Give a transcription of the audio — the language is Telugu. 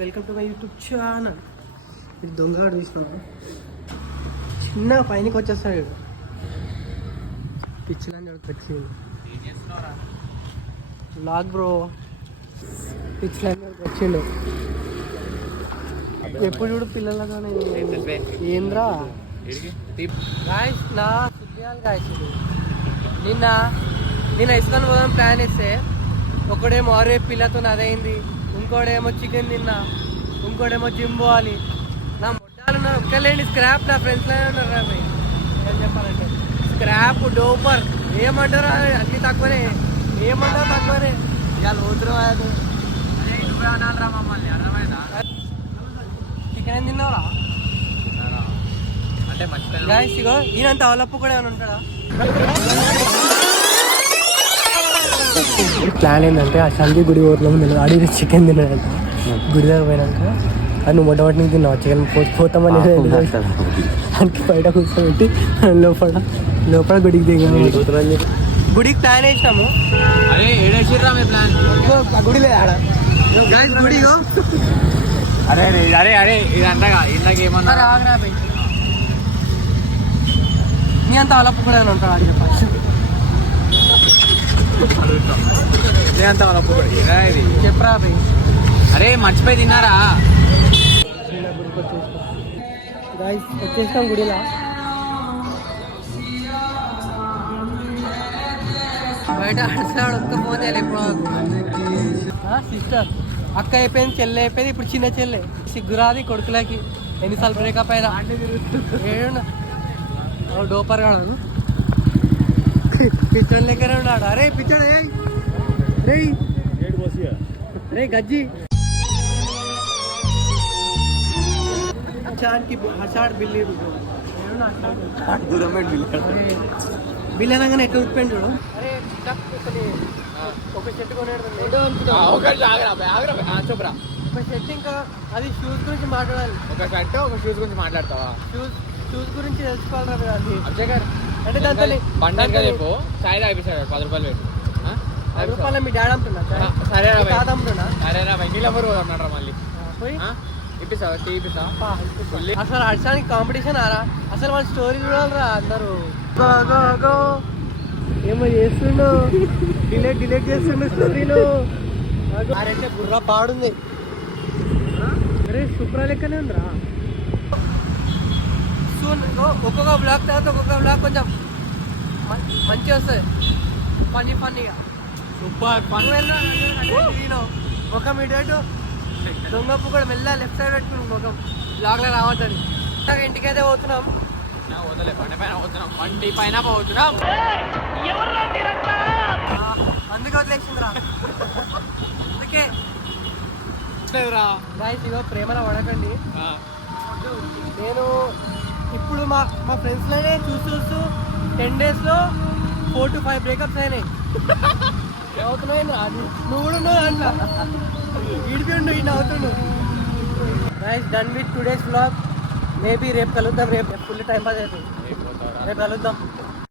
Welcome to my YouTube channel. ఇది దొంగగాడు తీసుకున్నాను. చిన్న పైనకి వచ్చేస్తాడు. పిచ్చిలని వచ్చి లాగ్ బ్రో పిచ్చిలని వచ్చిండు. ఎప్పుడు చూడు పిల్లలగానే ఏంద్రా గాయస్. నా సుల్యాలు గాయస్. నిన్న ఇస్కాన్ పోదాం ప్లాన్ వేస్తే ఒకడేమో అరే పిల్లతో అదైంది, ఇంకోడేమో చికెన్ తిన్నా, ఇంకోడేమో జిమ్ పోవాలి. నా మొట్టాలు ఉన్నారు ఒక్కలేండి స్క్రాప్. నా ఫ్రెండ్స్ లానే ఉన్నారు. ఏం చెప్పాలంటే స్క్రాప్ డోపర్ ఏమంటారు అన్ని తక్కువనే, ఏమంటారు తక్కువనే. ఇవాళ పోతున్నాం అనాలరా మమ్మల్ని. అర్థమైందా? చికెన్ ఏం తిన్నావురా అంటే మంచి గాయస్. ఇగో ఈయనంత అవలప్పు కూడా ఏమైనా ఉంటాడా? ప్లాన్ ఏంటంటే ఆ చందీ గుడి పోతున్నాము. నేను అడిగి చికెన్ తిన్నాడంట. గుడి దగ్గర పోయినాక అది నువ్వు మొట్టమొదటి తిన్నావు చికెన్ పోతామని దానికి బయట కూర్చోబెట్టి లోపల గుడికి దిగాము. గుడికి ప్లాన్ వేసినాము. అరే ఏడేసిర్రా మీ ప్లాన్? గుడి లేదు ఆడ గుడి. అరే అరే అరే ఇది అంతగా ఇందాక ఏమన్నా ఆగ్రా పోయి నీ అంత అవలప్పు కూడా ఏమైనా ఉంటాడు అని చెప్పాలి. ఇది చెప్పరా పోయి. అరే మర్చిపోయి తిన్నారా? వచ్చేస్తాం గుడిలా. బయట ఆడసాడు ఒక్క ఫోన్ చేయాలి ఎప్పుడు. సిస్టర్ అక్క అయిపోయింది, చెల్లె అయిపోయింది, ఇప్పుడు చిన్న చెల్లె. సిగ్గురాది కొడుకులకి. ఎన్నిసార్లు బ్రేకప్ అయినా ఏడు డోపర్ కాడు. పిచ్చోని లెక్కనే ఉన్నాడు. అరే పిచ్చోడు రే గజ్జి బిల్ అనగానే ఎట్లా ఉప్పిండు. అరే ఒక చెట్టు కొనేడు ఒక సెట్. ఇంకా అది షూస్ గురించి మాట్లాడాలి. ఒక షర్ట్ ఒక షూస్ గురించి మాట్లాడతావా? షూస్ గురించి తెలుసుకోవాలరా అది. అబ్జయ్ గారు అంటే దాంతో బండి చెప్పు. చాయ్ తాగిస్తాడు 10 రూపాయలు పెట్టి. 10 రూపాయలు మీ డాడీ అమ్ముతున్నా. సరేరా అమ్ముతున్నా. సరేరా నీళ్ళు ఎవరు అన్నారా మళ్ళీ పోయి ఇప్పిస్తావా? టీ ఇప్పిస్తావా? అసలు అడిచానికి కాంపిటీషన్ ఆరా. అసలు వాళ్ళ స్టోరీ చూడాలరా అందరూ. ఏమో చేస్తుండు, డిలేట్ చేస్తుండు స్టోరీలు. అరే బుర్రా పాడుంది. అరే సూపర్ లెక్కనే ఉందిరా. ఒక్కొక్క బ్లాక్ తర్వాత ఒక్కొక్క బ్లాక్ కొంచెం మంచిగా వస్తుంది. ఫన్నీగా సూపర్ ఫన్. ముఖం ఇటు దొంగప్పు కూడా మెల్ల లెఫ్ట్ సైడ్ పెట్టుకున్నాం. ముఖం బ్లాక్లో రావద్దని. ఇంటికైతే పోతున్నాం. వంటి పైన పోతున్నాం. అందుకే వదిలేసిందిరా. అందుకే ఇగో ప్రేమలో పడకండి. నేను ఇప్పుడు మా ఫ్రెండ్స్లోనే చూస్తూ 10 డేస్లో 4 to 5 బ్రేకప్స్ అయినాయి. అవుతున్నాయి. నువ్వు కూడా ఉన్నావు దాంట్లో. ఈడిపోయిండు ఈయన అవుతుండు. Nice done with today's vlog. Maybe రేపు కలుద్దాం. రేపు ఫుల్ టైం పాస్ అవుతుంది. రేపు కలుద్దాం.